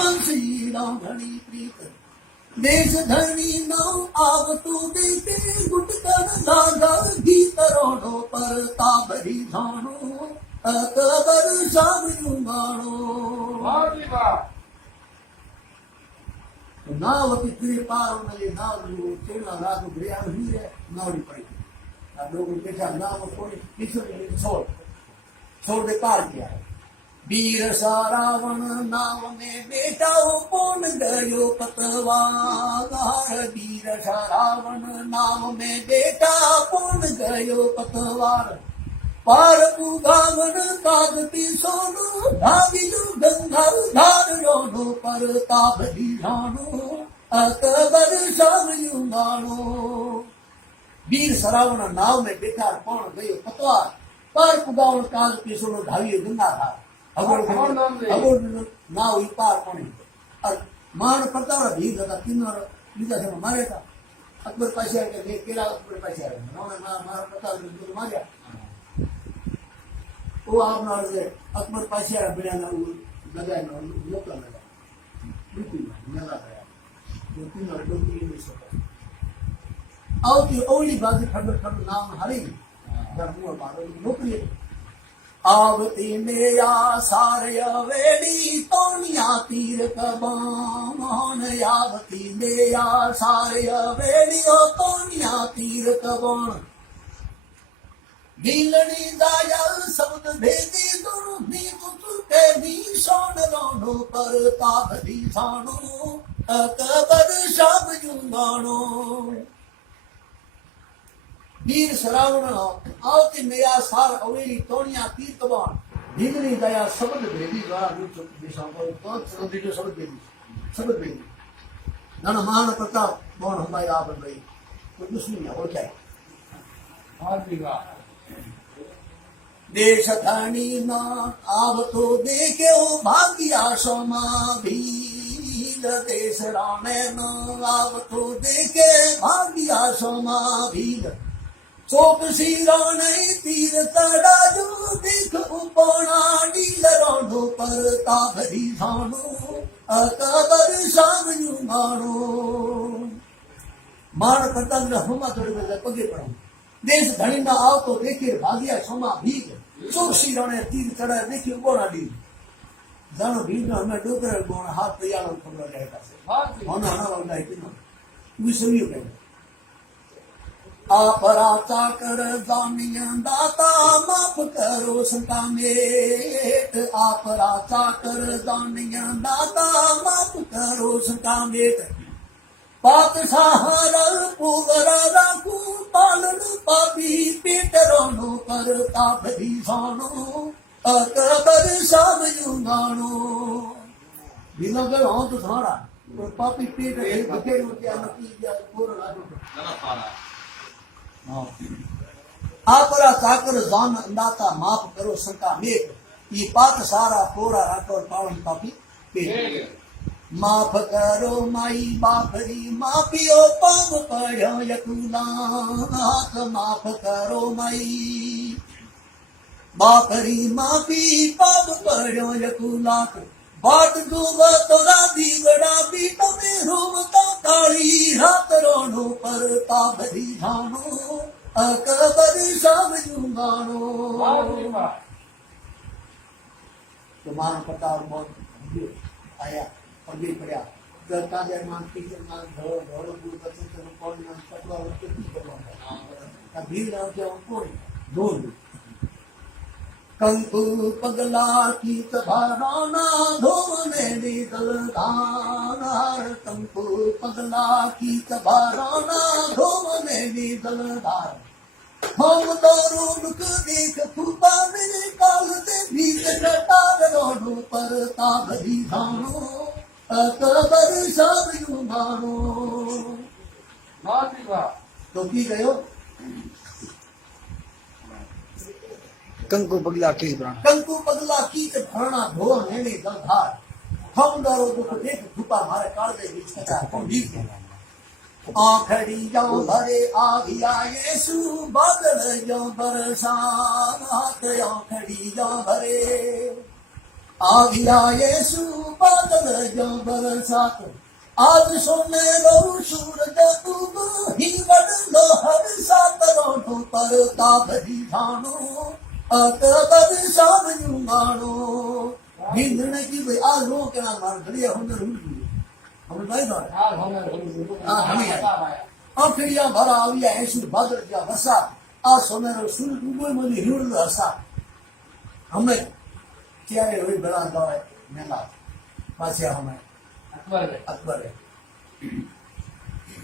बंसी घनी प्रीत देश धनी न आव तू देते गुट कर दादा गीत रोडो पर ताबरी जानो अकबर शाम युगानो नाव कितने पार में नाव जो चेला रात गया हुई है नावड़ी पड़ी अब लोगों के साथ नाव कोई किसी छोड़ दे पार किया है वीर सारावण नाव में बेटा कौन गयो पतवार वीर सारावण नाव में बेटा कौन गयो पतवार पार पुगावन कागती सोनो भागियो गंगा धार योनो पर ताबरी जानो अकबर शाम युगानो वीर सरावण नाव में बेटा कौन गयो पतवार पार पुगावन कागती सोनो भागियो गंगा धार नाव पार कोणी और मान प्रताप भीग था तीनों बीजा से मारे था अकबर पास आके केला अकबर पास आया उन्होंने मार प्रताप ने मारा वो आप ना अकबर पास आया बिना ना वो लगाए ना लोकल लगा बिल्कुल लगा गया जो तीनों डोकी नहीं सका आओ की ओली बाजी खड़ नाम हरी जब मारो नौकरी आवती मेरा सारे वेड़ी तोनिया तीर कबान आवती मेरा सारे वेड़ी तोनिया तीर कबान गिलनी दाया शब्द भेदी दोनों भी तुझके भी सोन रोनो पर ताबरी सानो अकबर शाम युगानो वीर सरावण आवती मेया सार अवेली तोनिया तीर कबान भिगनी दया शब्द भेदी द्वारा दिशा को तो जो शब्द भेदी नाना महान प्रताप कौन हमारे आप भाई कोई दुश्मनी है हो जाए देश धनी न आव तो देखे ओ भाग्या सोमा भील देश राणे न आव तो देखे भाग्या सोमा भील चौक सीरा नहीं तीर तड़ा जो देख उपोना नील रोडो पर ताबरी जानो अकबर शाम युगानो मान प्रताप हुमा थोड़े बजे पगे पड़ो देश धनी ना आओ तो देखे भागिया सोमा भीग चौक सीरा ने तीर तड़ा देखे उपोना नील जानो भीग ना हमें डोकर बोन हाथ तैयार खबर रहेगा से होना ना वाला है कि ना विसमियो कहे आपरा चाकर जानिया दाता माफ करो संकामेट आपरा चाकर जानिया दाता माफ करो संकामेट पातशाह पुगरा राखू पालन पापी पेट रोनो पर ताबरी जानो अकबर शाम युगानो बिना कर हो तो सारा पापी पेट एक बके क्या नकी या पूरा लागो आपरा चाकर जान अंदाता माफ करो शंका मेघ ये पात सारा पोरा राखो पावन पापी पेट माफ करो माई बापरी माफियो पाप पढ़ो यकुलात माफ करो माई बापरी माफी पाप पढ़ो यकुलात बाट डूब तोरा दीगड़ा बीट में रोमता काली रात रोनो पर ताबरी जानो अकबर शाम युगानो तो मान प्रताप बहुत आया पगे पड़ा करता दे मान की मान धो धो दूर बच्चे तो कौन मान पटवा उसके की करवाता का भीड़ ना के कौन ढोल कंकु पगला की तभाराना धोने दी दलदार कंकु पगला की तभाराना धोने दी दलदार हम दारू लुक देख फूटा मेरे काल दे भीत कटार रोडो पर ताबरी जानो अकबर शाम युगानो तो की गयो कंकु पगला की भरना धो नेने दलधार हम दारो दुख देख फूटा मारे काल दे बीच कटार कौन दी आखड़ी जाओ भरे आगिया यीशु बादल जो बरसात आखड़ी जाओ भरे आगिया यीशु बादल जो बरसात आज सोने रो सूरज उग ही बदलो हर सात रोनो पर ताबरी जानो अकबर शाम युगानो भिंदने की भाई आज रो के ना मार घड़िया हुनर हुई हम भाई ना हम आखिरिया भरा आविया ऐसु भाद्र जा बसा आ सोने रो सूरज उगो मनी हिड़ हसा हमें ત્યારે રોઈ બળાંદો હોય મેલા પાછે અમે અકબર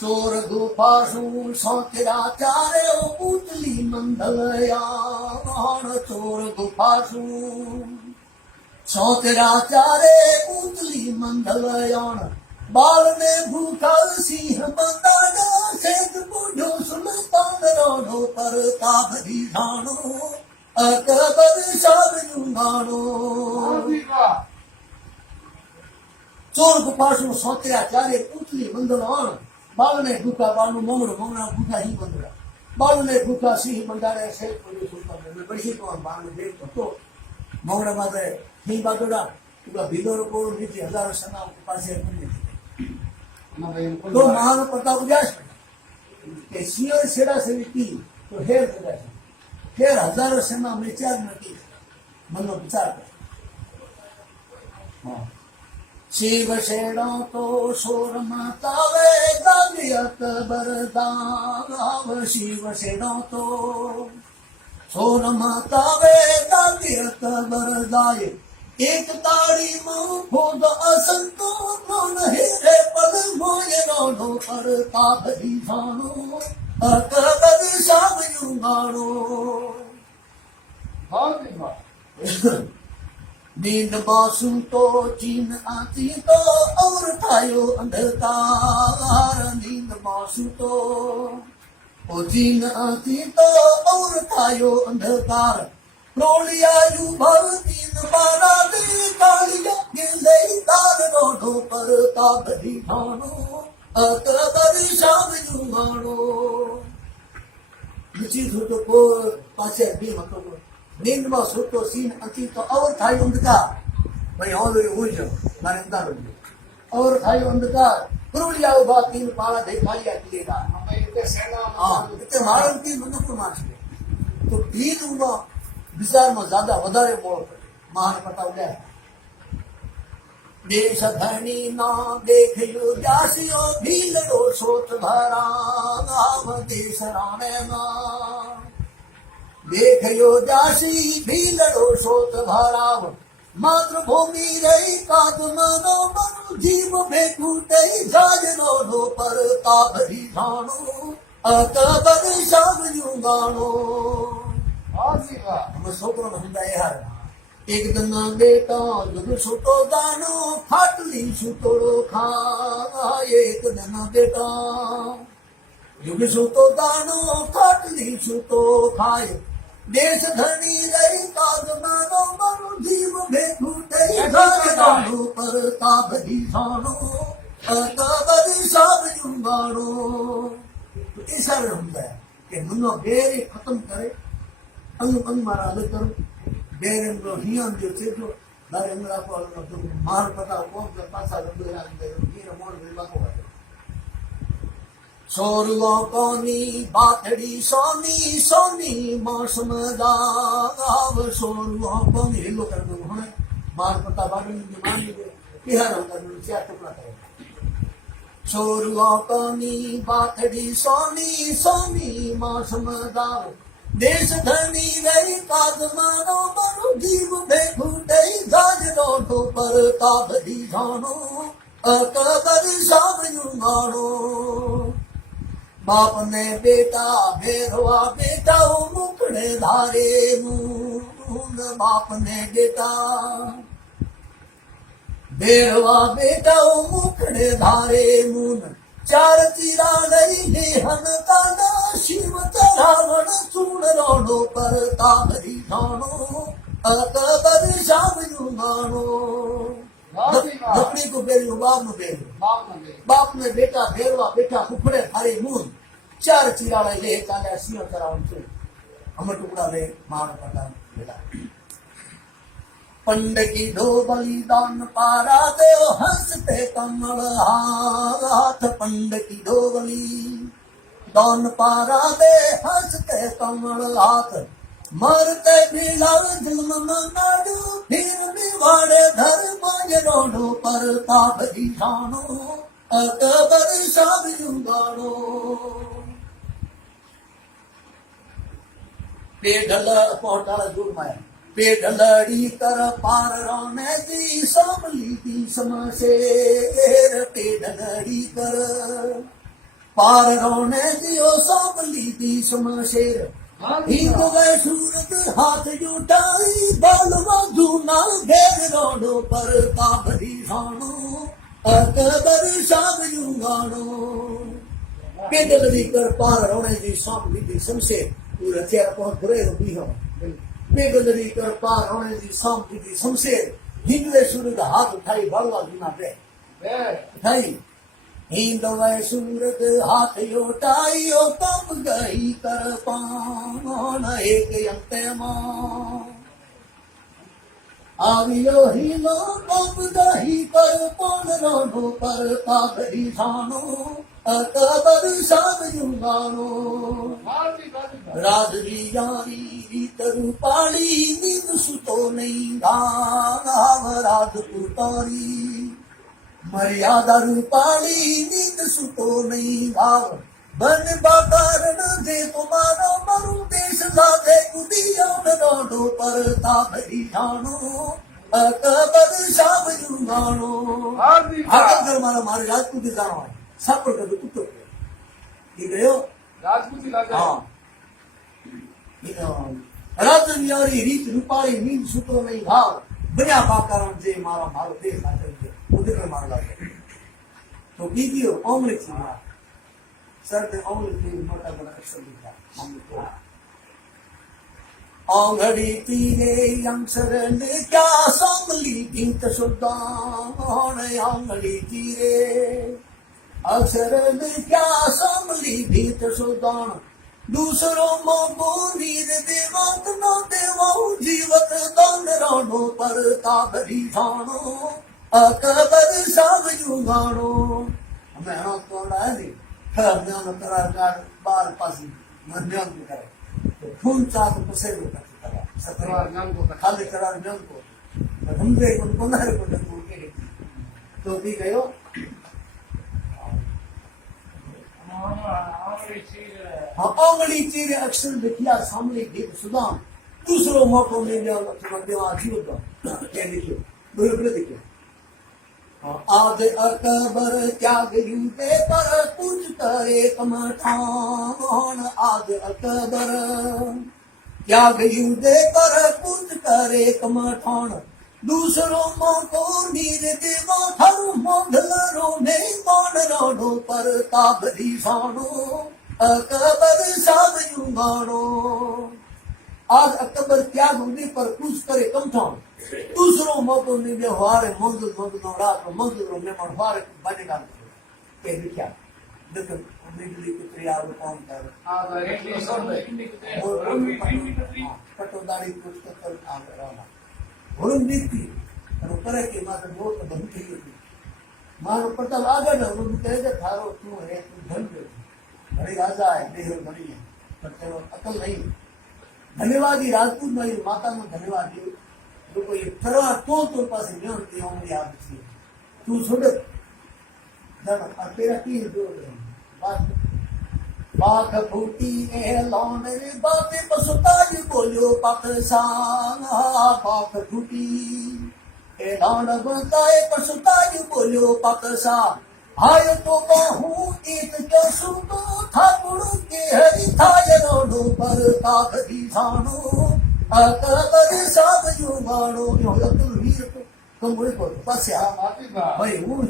ચોર ગુફાસુ સોતરા ચારે ઉતલી મંડલયા ચોર ગુફાસુ સોતરા ચારે ઉતલી મંડલયા બાળ ને ભૂખા સિંહ બંદાના સેજ બુઢો સુલતાન રોનો પર તાબરી જાણો अकबर शाह युगानो चोर गुफासु सोत्या चारे उतली मंदलान बाल ने भूखा बालू मोमड़ो मोमड़ा भूखा ही बंदरा बाल ने भूखा सिंह बंदारे से कोई सुल्तान ने बड़ी को बाल ने देख तो मोमड़ा माते ही बादड़ा तुका बिलोर को नीति हजार सना पासे बने तो महान प्रताप उजास के सिंह सेड़ा से की तो हेर उजास फिर हजारों सेना में चार नटी मनो विचार कर शिव शेणो तो शोर मातावे गाली अकबर दाव शिव शेणो तो शोर मातावे गाली अकबर दाए एक ताड़ी मुंह फोद असंतो मन हेरे पल मोये रोनो पर ताबरी जानो अकबर शाम युगानो नींद बासु तो चीन आती तो और थायो अंधकार नींद बासु तो ओ चीन आती तो और थायो अंधकार प्रोलिया यू भव तीन बारा दे कालिया गिले दार रोडो पर ताबरी जानो अकबर शाम युगानो नीचे तो को पासे भी मतलब नींद में सोतो सीन अति तो और थाई अंधकार भाई और हो जो मारे अंदर और थाई अंधकार पुरुलिया उभा तीन पाला देखालिया किलेगा हमें इतने सेना हां इतने मारन की मनुष्य मार तो तीन उभा विचार में ज्यादा વધારે બોલ महान पता हो जाए देश धनी ना देखियो जासियो भीलड़ो सोच भरा गाव देश राणे ना देखियो जासी भीलड़ो सोच भराव मातृभूमि रही काद मनो मनु जीव बेकूटे जाजनो नो पर ताबरी जानो अकबर शाह युगानो हम छोकरो हुंदा यार एक दिन बेटा जुग सुतो दानो फाटली सुतोड़ो खा एक दिन बेटा जुग सुतो दानो फाटली सुतो खाए देश धनी रही काज मानो मनु जीव बेखूटे जानो पर ताबरी जानो अकबर शाह युगानो ऐसा हुंदा है कि मनो बेरे खत्म करे अंग अंग मारा अलग करो बेरन रो हियां जो थे जो दारे मेरा को तो मार पता को के पासा लंबे दे हीर मोड़ बेला को सोरुओ कोनी बाथड़ी सोनी सोनी मौसम दाव सोरुओ कोनी लो कर दो हमें मार पता बाडू की मानी दे बिहार अंदर में क्या टुकड़ा करे सोरुओ कोनी बाथड़ी सोनी सोनी मौसम दाव देश धनी रही काज मानो मनु जीव बेखूटे जाज रोडो पर ताबरी जानो अकबर शाह युगानो बाप ने बेटा भेरवा बेटा मुखड़े धारे मून बाप ने बेटा भेरवा बेटा मुखड़े धारे मून चार तीरा लई लेहन काना शिव रावण चूड़ रोडो पर ताबरी जानो अकबर शाह युगानो लकड़ी को बेरियो बाप ने बेटा भेरवा बेटा कुखड़े थारे मून चार तीरा लई ले काना शिव रावण चूड़ हम टुकड़ा ले मार पता बेटा पंड की दो बलिदान पारा दे हंस कमल हाथ पंड की डोगली दौन पारा दे हंसते कमल हाथ मरते भी लाल जन्म मनाडू फिर निवाड़े धर्म जरोडो पर ताप दिखानो अकबर सब जुगाड़ो पेढ़ल पहुंचाला जुड़ माया पेढ़लड़ी कर पार रोने जी समली की समशेर पेढ़लड़ी कर पार रोने जी ओ समली की समशेर हिंद वे सूरत हाथ जुटाई बालवा जूना घेर रोडो पर काबरी खानो अकबर सब जुगाड़ो पेढ़लड़ी कर पार रोने जी समली की समशेर पूरा चेहरा बहुत बुरे हो भी हो पेढ़लड़ी कर पार होने जी शांति की शमशेर हिंदवे सूरत हाथ उठाई बलवा जुना पे उठाई हिंदवे सूरत हाथ उठाई ओ कब गई कर पान एक अंते मां आवियो हिलो कब गई कर पान रोडो पर काबरी खानो अकबर सब जुगाड़ो राजरी यारी रीत रूपाली नींद सुतो नहीं गाव राजपुतारी मर्यादा रूपाली नींद सुतो नहीं गाव बन बाकारण दे तुम्हारा मरु देश लादे कुदियान रोडो पर ताबरी जानो अकबर सब जुगाड़ो आकर कर मारे राजपूती जानो है सब पर कभी कुत्तो ये गयो राजपूती लागे हाँ राजनियारी रीत रूपाली नींद सुतो नहीं भाव बन्या बाकारण जे मारा मारो देश लागे जे उधर में मार लागे तो वीडियो ऑमलेट से मारा सर ने ऑमलेट में मोटा बड़ा अक्षर लिखा ऑमलेट औंगड़ी तीरे अंसर ने क्या संभली गीत सुल्तान औंगड़ी तीरे अक्षर ने क्या संभली गीत सुल्तान दूसरों को नीर देवत न देवाऊ जीवत दंड रोडो पर काबरी जानो अकबर सब जुगाड़ो हमें हरा तोड़ा है नहीं खर ज्ञान करा कर बार पासी मन ज्ञान करे तो खून चाक पसे लो करते करा सतरा ज्ञान को खाली करा ज्ञान को हम दे उनको ना रे को के तो भी गयो हाँ औंगली चीरे अक्षर लिखिया सामने गीत सुदान दूसरो मौको मिल जाओ तुम्हारा देवा जीव दो क्या लिखियो बोलो बोलो देखियो आज अकबर त्याग युते पर पूछ करे कमठान आज अकबर त्याग युते पर पूछ करे कमठान दूसरों को नीर देवा थारू मोंढलरो ने मान रोडो पर काबरी जानो अकबर सब जुगाड़ो आज अकबर त्याग युते पर पूछ करे कमठान दूसरों मौकों ने व्यवहार मंजिल मंजिलों रात मंजिलों में मनवार बने का ये लिखा देखो बिजली की तैयार कौन कर पटोदारी कुछ कर काम कराना होरन दीती और करे के मारे बहुत बहुत ही मारो पता आगे ना वो कहे जे थारो तू है तू धन दे बड़ी राजा है देह बड़ी है पर तेरो अकल नहीं धन्यवाद राजपूत में माता में धन्यवाद जो कोई फरवा तो पास नहीं होती होंगी आप से तू छोड़ दम और तेरा की जो बात बात फूटी ए लौन रे बातें पसुताज बोलो पाकिस्तान बात फूटी ए लौन बताए पसुताज बोलो पाकिस्तान आय तो कहूँ एक जो सुनो था गुरु के हरि था रोडो पर कागजी जानो अकबर सब जुगाड़ो यो तुम वीर को तुम बोले को पासे आ भाई वो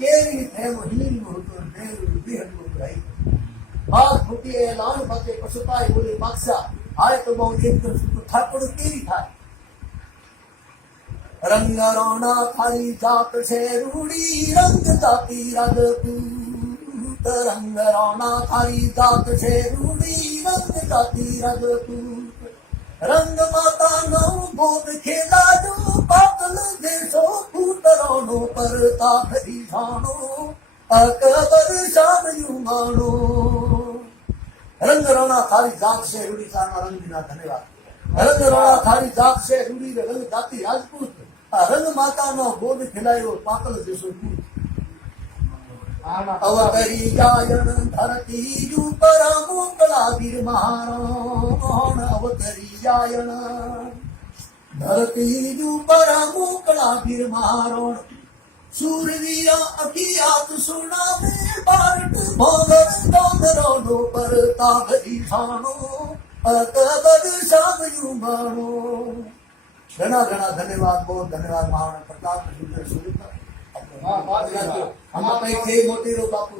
केरी थे वही हो तो देव देह को भाई बात फुटी ऐलान बाते पछताई बोले बक्सा आए तो बहुत एक तो ठाकुर केरी था रंग रोना खाली जात से रूड़ी रंग जाती राजपूत रंग रोना खाली जात से रूड़ी रंग जाती राजपूत રંગ માતાનો બોધ ખેલાજો પાતલ દેશો પૂતરોનો પરતાપ રીઝાણો અકબર શામયું માણો રંગ રોણા થારી જાત છે રૂડી સાનો રંગના ધન્યવાદ રંગ રોણા થારી જાત છે રૂડી રંગ જાતિ રાજપૂત આ રંગ માતાનો બોધ ખેલાયો પાતલ દેશો પૂત અવતરી જાયણ ધરતી ઉપર મોકલા વીર મહારાણ અવતરી જાયણ ધરતી ઉપર મોકલા વીર મહારાણ સૂરવીરા અખિયાત સુનાવે બારટ ભોગર ડોંગરોનો પરતાપ રીઝાણો અકબર શામયું માણો ઘણા ઘણા ધન્યવાદ બહુ ધન્યવાદ મહારાણા પ્રતાપ સુંદર સુરત हम पे थे मोती रो बापू